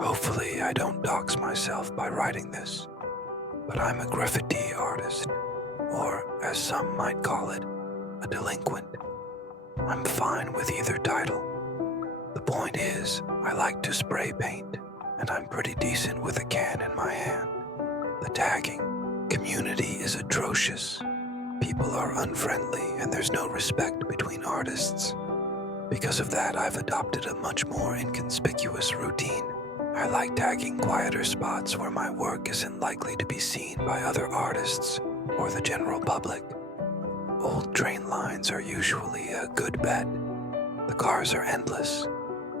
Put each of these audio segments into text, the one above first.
Hopefully I don't dox myself by writing this, but I'm a graffiti artist, or as some might call it, a delinquent. I'm fine with either title. The point is, I like to spray paint, and I'm pretty decent with a can in my hand. The tagging community is atrocious. People are unfriendly and there's no respect between artists. Because of that, I've adopted a much more inconspicuous routine. I like tagging quieter spots where my work isn't likely to be seen by other artists or the general public. Old train lines are usually a good bet. The cars are endless,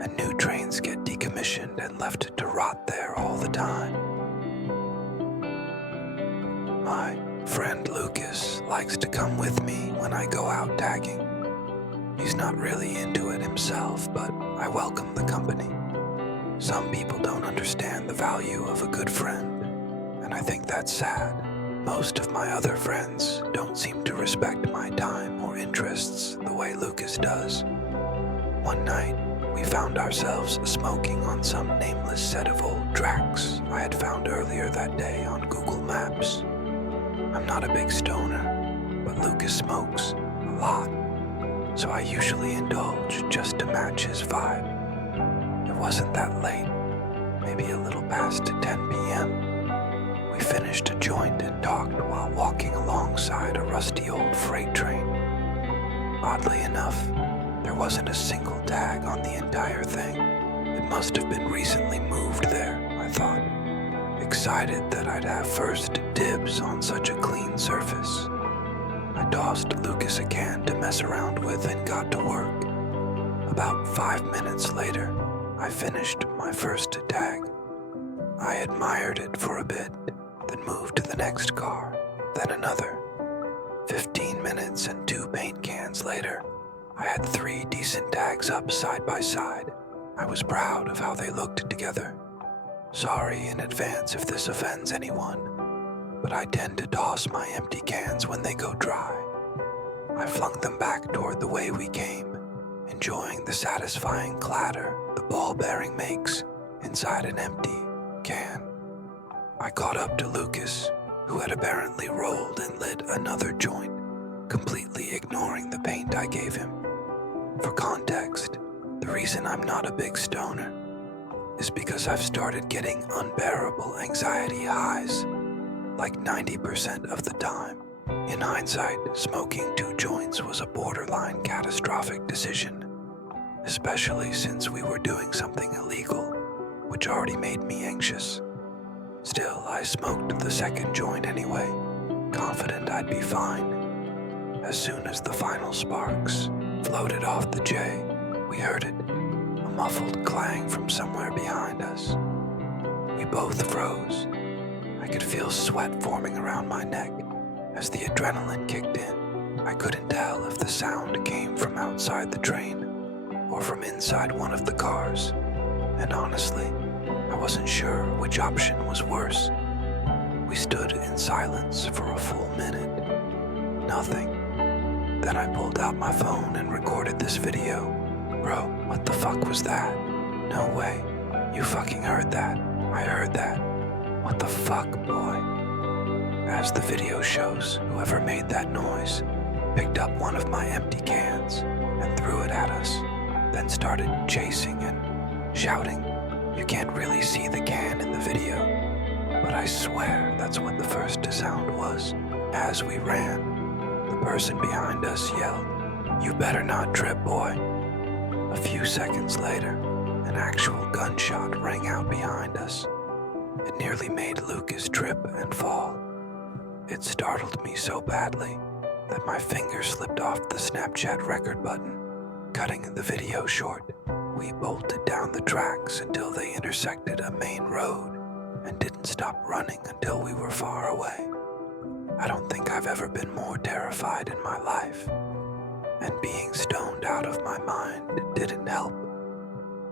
and new trains get decommissioned and left to rot there all the time. My friend Lucas likes to come with me when I go out tagging. He's not really into it himself, but I welcome the company. Some people don't understand the value of a good friend, and I think that's sad. Most of my other friends don't seem to respect my time or interests the way Lucas does. One night, we found ourselves smoking on some nameless set of old tracks I had found earlier that day on Google Maps. I'm not a big stoner, but Lucas smokes a lot, so I usually indulge just to match his vibe. It wasn't that late, maybe a little past 10 p.m. We finished a joint and talked while walking alongside a rusty old freight train. Oddly enough, there wasn't a single tag on the entire thing. It must have been recently moved there, I thought, excited that I'd have first dibs on such a clean surface. I tossed Lucas a can to mess around with and got to work. About 5 minutes later, I finished my first tag. I admired it for a bit, then moved to the next car, then another. 15 minutes and 2 paint cans later, I had 3 decent tags up side by side. I was proud of how they looked together. Sorry in advance if this offends anyone, but I tend to toss my empty cans when they go dry. I flung them back toward the way we came, enjoying the satisfying clatter the ball bearing makes inside an empty can. I caught up to Lucas, who had apparently rolled and lit another joint, completely ignoring the paint I gave him. For context, the reason I'm not a big stoner is because I've started getting unbearable anxiety highs, like 90% of the time. In hindsight, smoking 2 joints was a borderline catastrophic decision, especially since we were doing something illegal, which already made me anxious. Still, I smoked the second joint anyway, confident I'd be fine. As soon as the final sparks floated off the J, we heard it, a muffled clang from somewhere behind us. We both froze. I could feel sweat forming around my neck as the adrenaline kicked in. I couldn't tell if the sound came from outside the train or from inside one of the cars, and honestly, I wasn't sure which option was worse. We stood in silence for a full minute. Nothing. Then I pulled out my phone and recorded this video. Bro, what the fuck was that? No way. You fucking heard that. I heard that. What the fuck, boy? As the video shows, whoever made that noise picked up one of my empty cans and threw it at us, then started chasing and shouting. You can't really see the can in the video, but I swear that's what the first sound was. As we ran, the person behind us yelled, "You better not trip, boy." A few seconds later, an actual gunshot rang out behind us. It nearly made Lucas trip and fall. It startled me so badly that my finger slipped off the Snapchat record button, cutting the video short. We bolted down the tracks until they intersected a main road and didn't stop running until we were far away. I don't think I've ever been more terrified in my life, and being stoned out of my mind didn't help.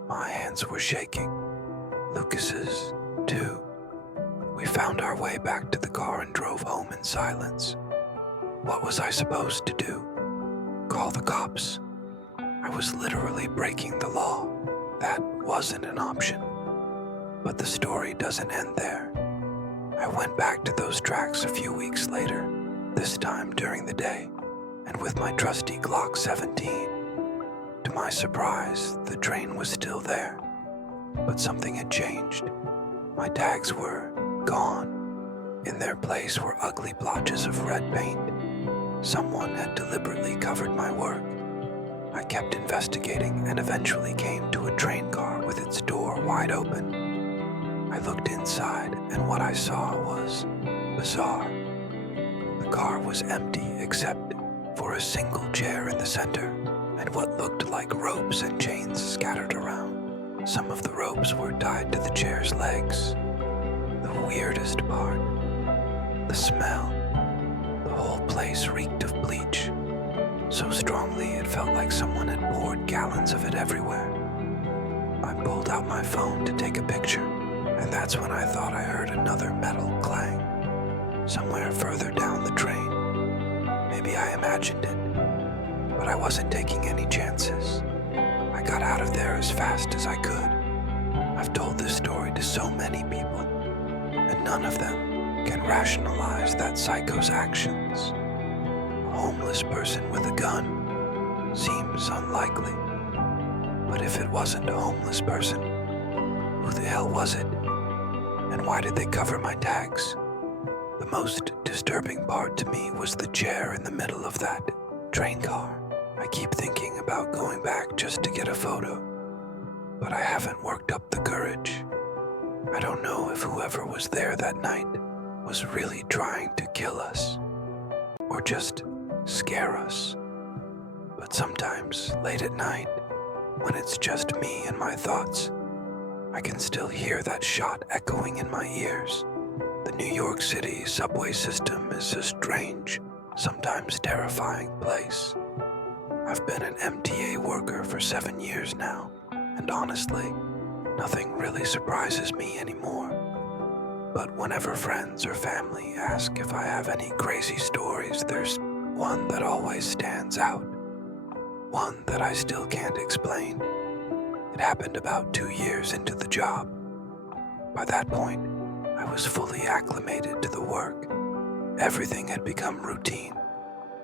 My hands were shaking, Lucas's too. We found our way back to the car and drove home in silence. What was I supposed to do? Call the cops? I was literally breaking the law. That wasn't an option. But the story doesn't end there. I went back to those tracks a few weeks later, this time during the day, and with my trusty Glock 17. To my surprise, the train was still there, but something had changed. My tags were gone. In their place were ugly blotches of red paint. Someone had deliberately covered my work. I kept investigating and eventually came to a train car with its door wide open. I looked inside, and what I saw was bizarre. The car was empty except for a single chair in the center, and what looked like ropes and chains scattered around. Some of the ropes were tied to the chair's legs. The weirdest part, the smell. The whole place reeked of bleach, so strongly it felt like someone had poured gallons of it everywhere. I pulled out my phone to take a picture, and that's when I thought I heard another metal clang, somewhere further down the train. Maybe I imagined it, but I wasn't taking any chances. I got out of there as fast as I could. I've told this story to so many people, and none of them can rationalize that psycho's actions. A homeless person with a gun seems unlikely. But if it wasn't a homeless person, who the hell was it? And why did they cover my tags? The most disturbing part to me was the chair in the middle of that train car. I keep thinking about going back just to get a photo, but I haven't worked up the courage. I don't know if whoever was there that night was really trying to kill us, or just scare us. But sometimes, late at night, when it's just me and my thoughts, I can still hear that shot echoing in my ears. The New York City subway system is a strange, sometimes terrifying place. I've been an MTA worker for 7 years now, and honestly, nothing really surprises me anymore. But whenever friends or family ask if I have any crazy stories, there's one that always stands out. One that I still can't explain. It happened about 2 years into the job. By that point, I was fully acclimated to the work. Everything had become routine.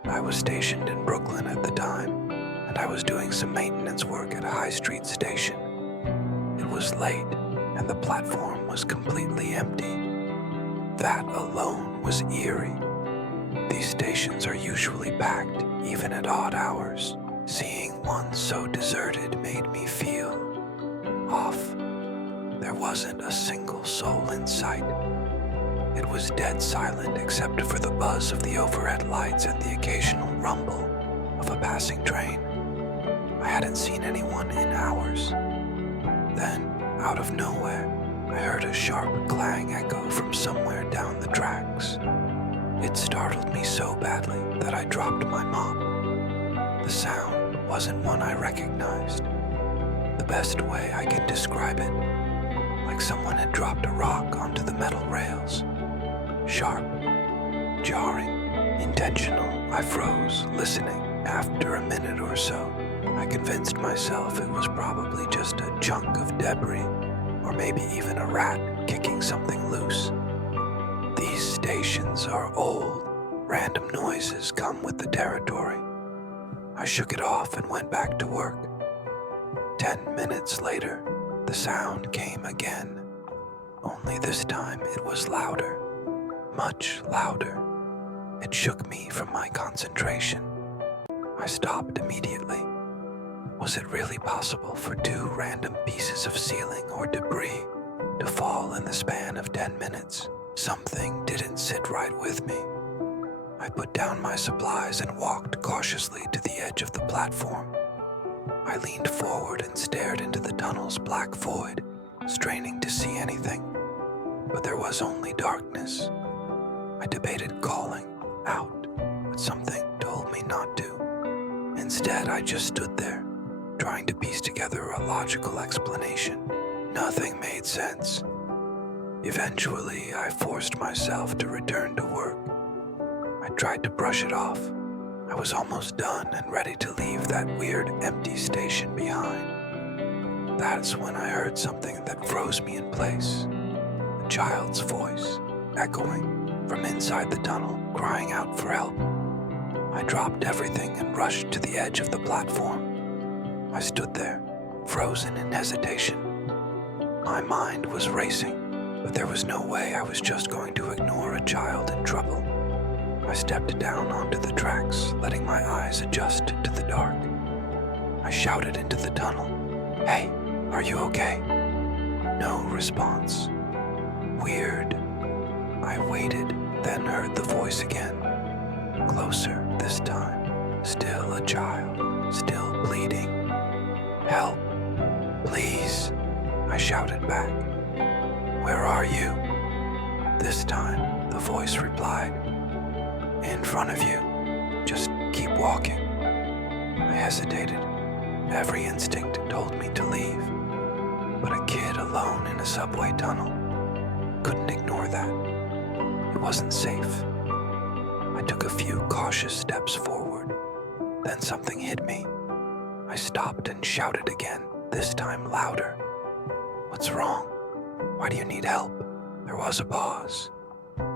I was stationed in Brooklyn at the time, and I was doing some maintenance work at a high street station. It was late, and the platform was completely empty. That alone was eerie. These stations are usually packed, even at odd hours. Seeing one so deserted made me feel off. There wasn't a single soul in sight. It was dead silent except for the buzz of the overhead lights and the occasional rumble of a passing train. I hadn't seen anyone in hours. Then, out of nowhere, I heard a sharp clang echo from somewhere down the tracks. It startled me so badly that I dropped my mop. The sound wasn't one I recognized. The best way I can describe it, like someone had dropped a rock onto the metal rails. Sharp, jarring, intentional. I froze, listening. After a minute or so, I convinced myself it was probably just a chunk of debris, or maybe even a rat kicking something loose. These stations are old. Random noises come with the territory. I shook it off and went back to work. 10 minutes later, the sound came again. Only this time it was louder. Much louder. It shook me from my concentration. I stopped immediately. Was it really possible for 2 random pieces of ceiling or debris to fall in the span of 10 minutes? Something didn't sit right with me. I put down my supplies and walked cautiously to the edge of the platform. I leaned forward and stared into the tunnel's black void, straining to see anything, but there was only darkness. I debated calling out, but something told me not to. Instead, I just stood there, trying to piece together a logical explanation. Nothing made sense. Eventually, I forced myself to return to work. I tried to brush it off. I was almost done and ready to leave that weird empty station behind. That's when I heard something that froze me in place. A child's voice, echoing from inside the tunnel, crying out for help. I dropped everything and rushed to the edge of the platform. I stood there, frozen in hesitation. My mind was racing, but there was no way I was just going to ignore a child in trouble. I stepped down onto the tracks, letting my eyes adjust to the dark. I shouted into the tunnel, "Hey, are you okay?" No response. Weird. I waited, then heard the voice again. Closer this time. Still a child, still bleeding. "Help, please," I shouted back. "Where are you?" This time, the voice replied, "In front of you. Just keep walking." I hesitated. Every instinct told me to leave. But a kid alone in a subway tunnel. Couldn't ignore that. It wasn't safe. I took a few cautious steps forward. Then something hit me. I stopped and shouted again, this time louder. "What's wrong? Why do you need help?" There was a pause.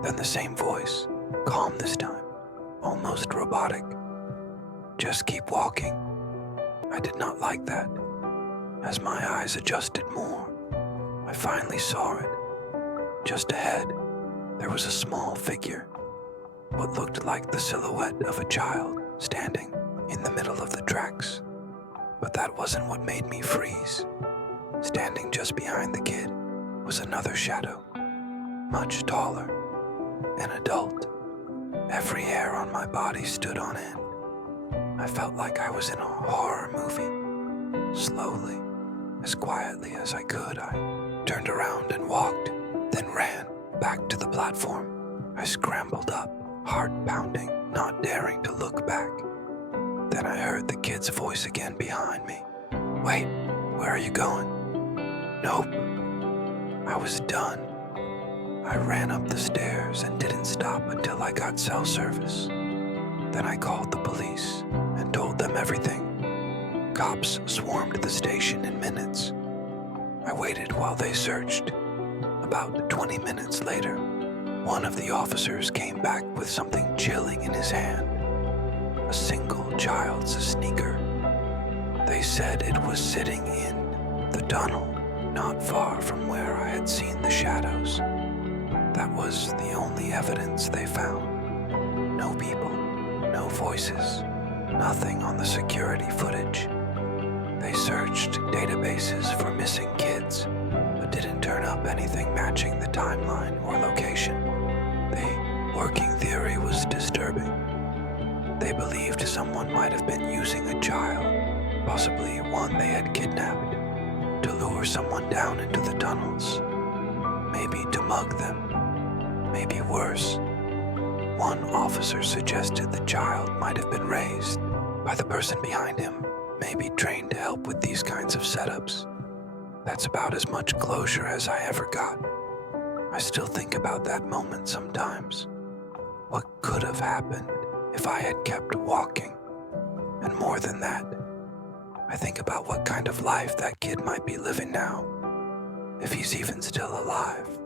Then the same voice, calm this time, almost robotic. "Just keep walking." I did not like that. As my eyes adjusted more, I finally saw it. Just ahead, there was a small figure, what looked like the silhouette of a child standing in the middle of the tracks. But that wasn't what made me freeze. Standing just behind the kid was another shadow, much taller, an adult. Every hair on my body stood on end. I felt like I was in a horror movie. Slowly, as quietly as I could, I turned around and walked, then ran back to the platform. I scrambled up, heart pounding, not daring to look back. Then I heard the kid's voice again behind me. "Wait, where are you going?" "Nope." I was done. I ran up the stairs and didn't stop until I got cell service. Then I called the police and told them everything. Cops swarmed the station in minutes. I waited while they searched. About 20 minutes later, one of the officers came back with something chilling in his hand. A single child's sneaker. They said it was sitting in the tunnel, not far from where I had seen the shadows. That was the only evidence they found. No people, no voices, nothing on the security footage. They searched databases for missing kids, but didn't turn up anything matching the timeline or location. The working theory was disturbing. They believed someone might have been using a child, possibly one they had kidnapped, to lure someone down into the tunnels. Maybe to mug them, maybe worse. One officer suggested the child might have been raised by the person behind him, maybe trained to help with these kinds of setups. That's about as much closure as I ever got. I still think about that moment sometimes. What could have happened if I had kept walking? And more than that, I think about what kind of life that kid might be living now, if he's even still alive.